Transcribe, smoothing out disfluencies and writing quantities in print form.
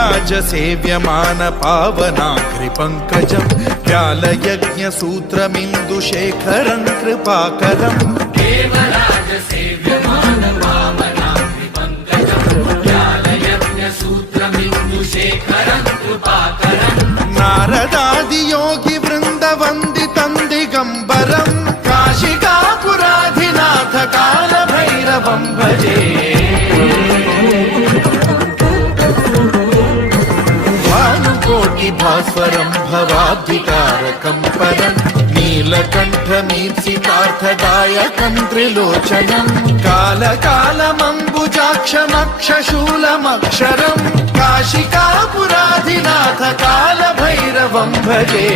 देवराजसेव्यमान पावनाग्रिपङ्कजं व्यालयज्ञसूत्रमिन्दुशेखरं कृपाकरं देवराजसेव्यमान पावनाग्रिपङ्कजं व्यालयज्ञसूत्रमिन्दुशेखरं कृपाकरं नारदादियोगिवृन्दवन्दितं दिगम्बरं काशिकापुराधिनाथ कालभैरवं भजे भास्वरं भवाब्धिकारकं परं नीलकण्ठमीप्सितार्थदायकं त्रिलोचनं कालकालमम्बुजाक्षमक्षशूलमक्षरं काशिकापुराधिनाथ कालभैरवं भजे।